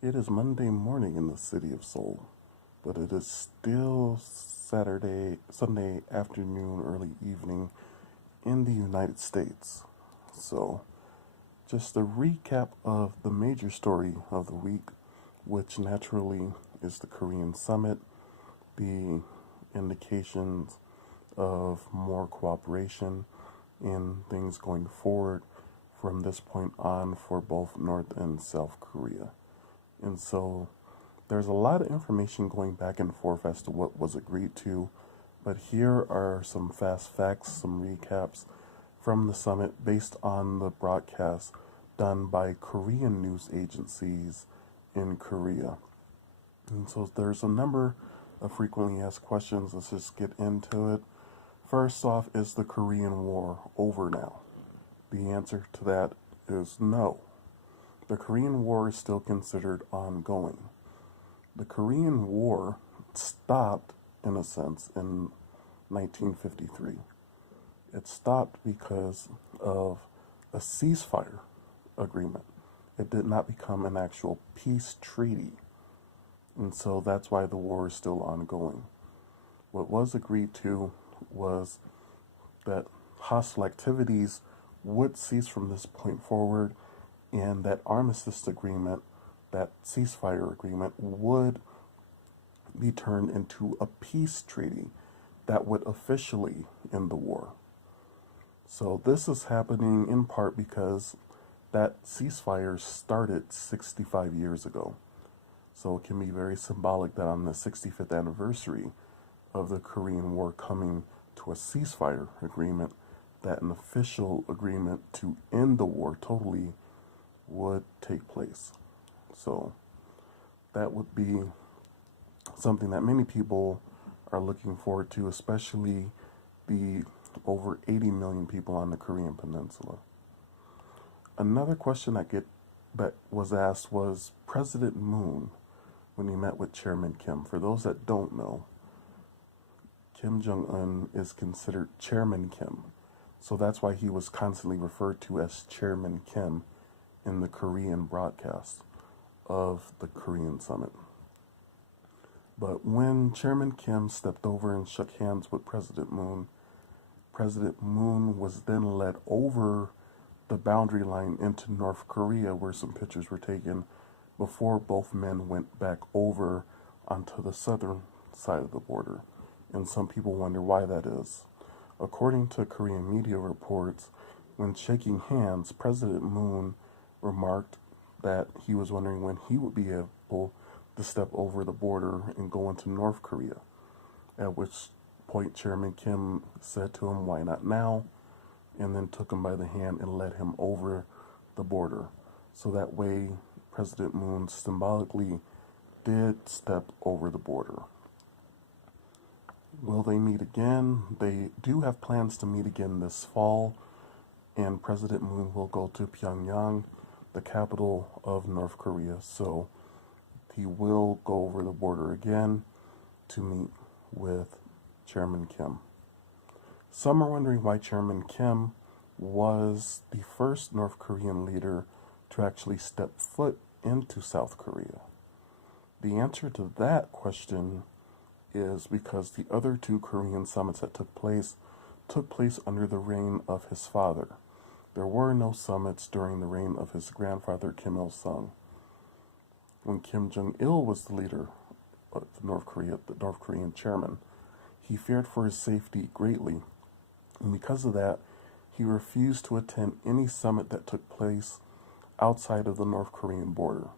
It is Monday morning in the city of Seoul, but it is still Sunday afternoon, early evening in the United States. So, just a recap of the major story of the week, which naturally is the Korean summit, the indications of more cooperation in things going forward from this point on for both North and South Korea. And so there's a lot of information going back and forth as to what was agreed to, but here are some fast facts, some recaps from the summit based on the broadcast done by Korean news agencies in Korea. And so there's a number of frequently asked questions. Let's just get into it. First off, is the Korean War over now? The answer to that is no. The Korean War is still considered ongoing. The Korean War stopped, in a sense, in 1953. It stopped because of a ceasefire agreement. It did not become an actual peace treaty. And so that's why the war is still ongoing. What was agreed to was that hostile activities would cease from this point forward, and that armistice agreement, that ceasefire agreement, would be turned into a peace treaty that would officially end the war. So this is happening in part because that ceasefire started 65 years ago. So it can be very symbolic that on the 65th anniversary of the Korean War coming to a ceasefire agreement, that an official agreement to end the war totally would take place. So that would be something that many people are looking forward to, especially the over 80 million people on the Korean Peninsula. Another question that was asked was President Moon when he met with Chairman Kim. For those that don't know, Kim Jong-un is considered Chairman Kim. So that's why he was constantly referred to as Chairman Kim in the Korean broadcast of the Korean summit. But when Chairman Kim stepped over and shook hands with President Moon was then led over the boundary line into North Korea, where some pictures were taken before both men went back over onto the southern side of the border. And some people wonder why that is. According to Korean media reports, when shaking hands, President Moon remarked that he was wondering when he would be able to step over the border and go into North Korea. At which point Chairman Kim said to him, "Why not now?" and then took him by the hand and led him over the border. So that way, President Moon symbolically did step over the border. Will they meet again? They do have plans to meet again this fall, and President Moon will go to Pyongyang, the capital of North Korea. So he will go over the border again to meet with Chairman Kim. Some are wondering why Chairman Kim was the first North Korean leader to actually step foot into South Korea. The answer to that question is because the other two Korean summits that took place under the reign of his father. There were no summits during the reign of his grandfather, Kim Il-sung. When Kim Jong-il was the leader of North Korea, the North Korean chairman, he feared for his safety greatly, and because of that, he refused to attend any summit that took place outside of the North Korean border.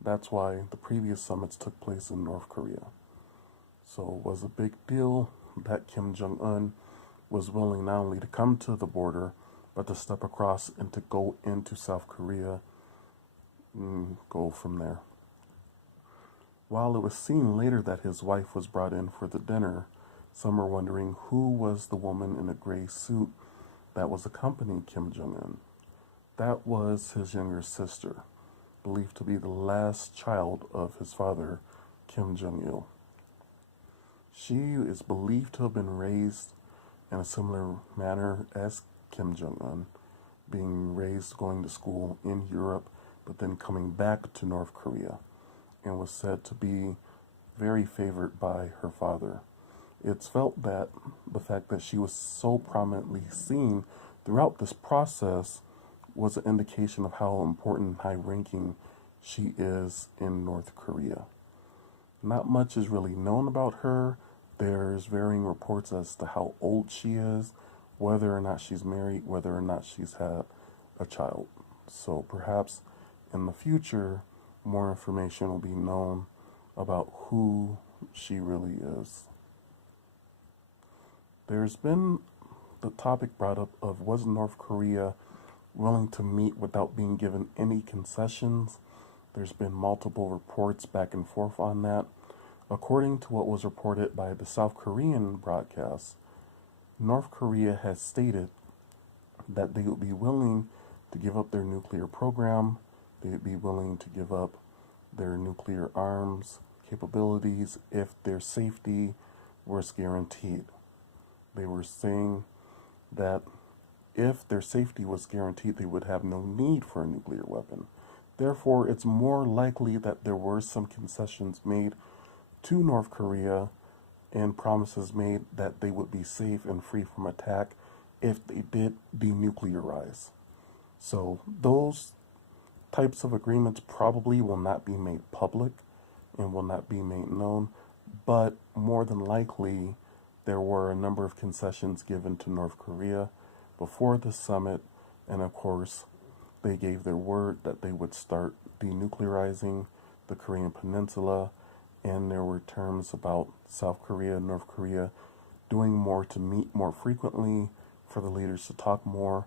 That's why the previous summits took place in North Korea. So it was a big deal that Kim Jong-un was willing not only to come to the border, but to step across and to go into South Korea and go from there. While it was seen later that his wife was brought in for the dinner, some are wondering who was the woman in a gray suit that was accompanying Kim Jong-un. That was his younger sister, believed to be the last child of his father, Kim Jong-il. She is believed to have been raised in a similar manner as Kim Jong-un, being raised going to school in Europe but then coming back to North Korea, and was said to be very favored by her father. It's felt that the fact that she was so prominently seen throughout this process was an indication of how important and high ranking she is in North Korea. Not much is really known about her. There's varying reports as to how old she is, whether or not she's married, whether or not she's had a child. So perhaps in the future, more information will be known about who she really is. There's been the topic brought up of, was North Korea willing to meet without being given any concessions? There's been multiple reports back and forth on that. According to what was reported by the South Korean broadcast, North Korea has stated that they would be willing to give up their nuclear program, they would be willing to give up their nuclear arms capabilities if their safety was guaranteed. They were saying that if their safety was guaranteed, they would have no need for a nuclear weapon. Therefore, it's more likely that there were some concessions made to North Korea and promises made that they would be safe and free from attack if they did denuclearize. So those types of agreements probably will not be made public and will not be made known, but more than likely there were a number of concessions given to North Korea before the summit, and of course they gave their word that they would start denuclearizing the Korean Peninsula, and there were terms about South Korea and North Korea doing more to meet more frequently, for the leaders to talk more,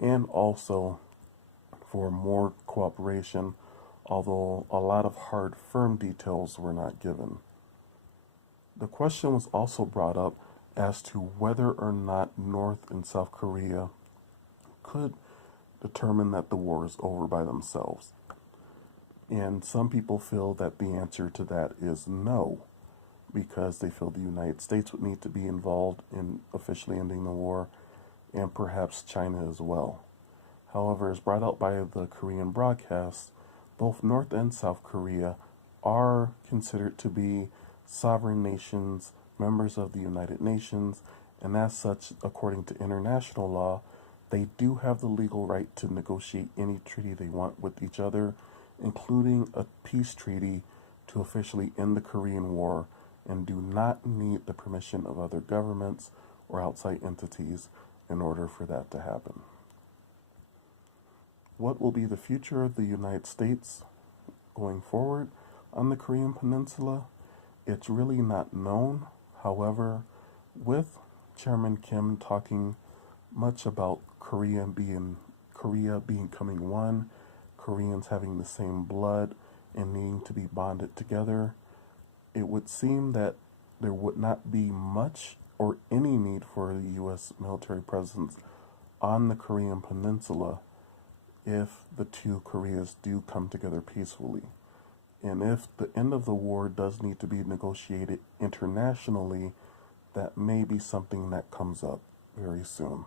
and also for more cooperation, although a lot of hard, firm details were not given. The question was also brought up as to whether or not North and South Korea could determine that the war is over by themselves. And some people feel that the answer to that is no, because they feel the United States would need to be involved in officially ending the war, and perhaps China as well. However, as brought out by the Korean broadcast, both North and South Korea are considered to be sovereign nations, members of the United Nations, and as such, according to international law, they do have the legal right to negotiate any treaty they want with each other, including a peace treaty to officially end the Korean War, and do not need the permission of other governments or outside entities in order for that to happen. What will be the future of the United States going forward on the Korean Peninsula? It's really not known. However, with Chairman Kim talking much about Korea becoming one, Koreans having the same blood and needing to be bonded together, it would seem that there would not be much or any need for the U.S. military presence on the Korean Peninsula if the two Koreas do come together peacefully. And if the end of the war does need to be negotiated internationally, that may be something that comes up very soon.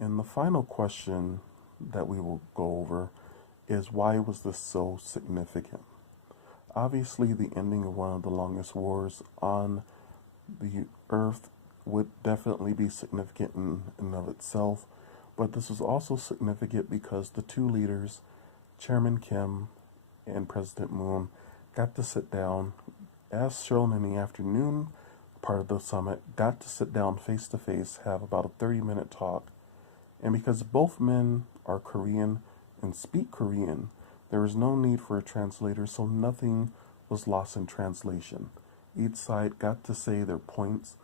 And the final question that we will go over is, why was this so significant? Obviously, the ending of one of the longest wars on the earth would definitely be significant in and of itself, but this was also significant because the two leaders, Chairman Kim and President Moon, got to sit down, as shown in the afternoon part of the summit, got to sit down face to face, have about a 30-minute talk. And because both men are Korean and speak Korean, there was no need for a translator, so nothing was lost in translation. Each side got to say their points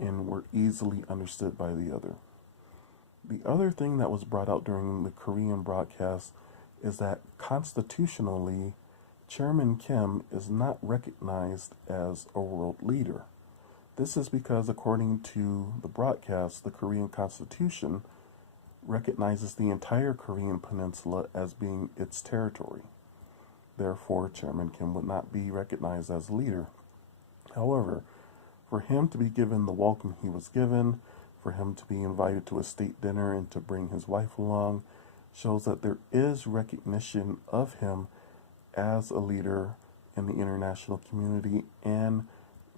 and were easily understood by the other. The other thing that was brought out during the Korean broadcast is that constitutionally, Chairman Kim is not recognized as a world leader. This is because, according to the broadcast, the Korean Constitution recognizes the entire Korean Peninsula as being its territory. Therefore, Chairman Kim would not be recognized as a leader. However, for him to be given the welcome he was given, for him to be invited to a state dinner and to bring his wife along, shows that there is recognition of him as a leader in the international community and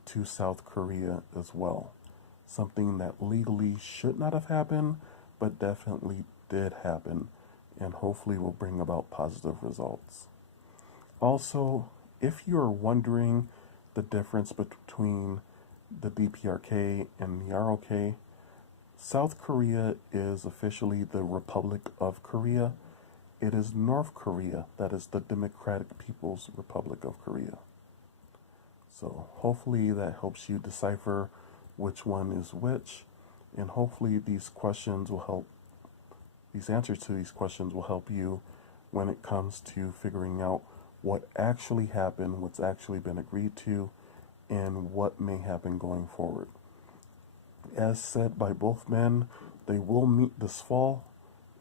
to South Korea as well. Something that legally should not have happened, but definitely did happen, and hopefully will bring about positive results. Also, if you're wondering the difference between the DPRK and the ROK, South Korea is officially the Republic of Korea. It is North Korea that is the Democratic People's Republic of Korea. So hopefully that helps you decipher which one is which, and hopefully these answers to these questions will help you when it comes to figuring out what actually happened, what's actually been agreed to, and what may happen going forward. As said by both men, they will meet this fall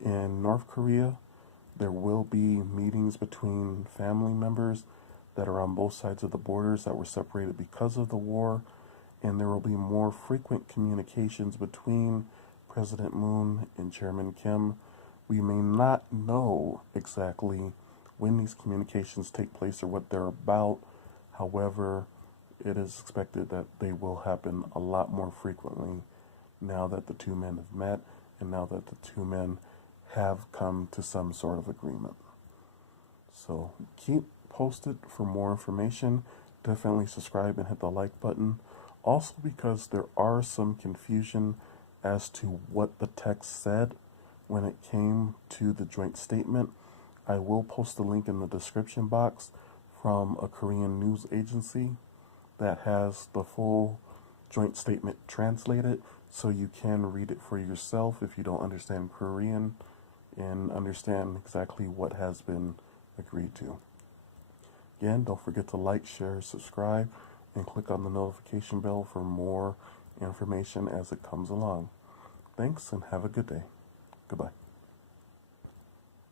in North Korea. There will be meetings between family members that are on both sides of the borders that were separated because of the war, and there will be more frequent communications between President Moon and Chairman Kim. We may not know exactly when these communications take place or what they're about. However, it is expected that they will happen a lot more frequently now that the two men have met and now that the two men have come to some sort of agreement. So keep posted for more information. Definitely subscribe and hit the like button. Also, because there are some confusion as to what the text said when it came to the joint statement, I will post a link in the description box from a Korean news agency that has the full joint statement translated, so you can read it for yourself if you don't understand Korean and understand exactly what has been agreed to. Again, don't forget to like, share, subscribe, and click on the notification bell for more information as it comes along. Thanks and have a good day. Goodbye.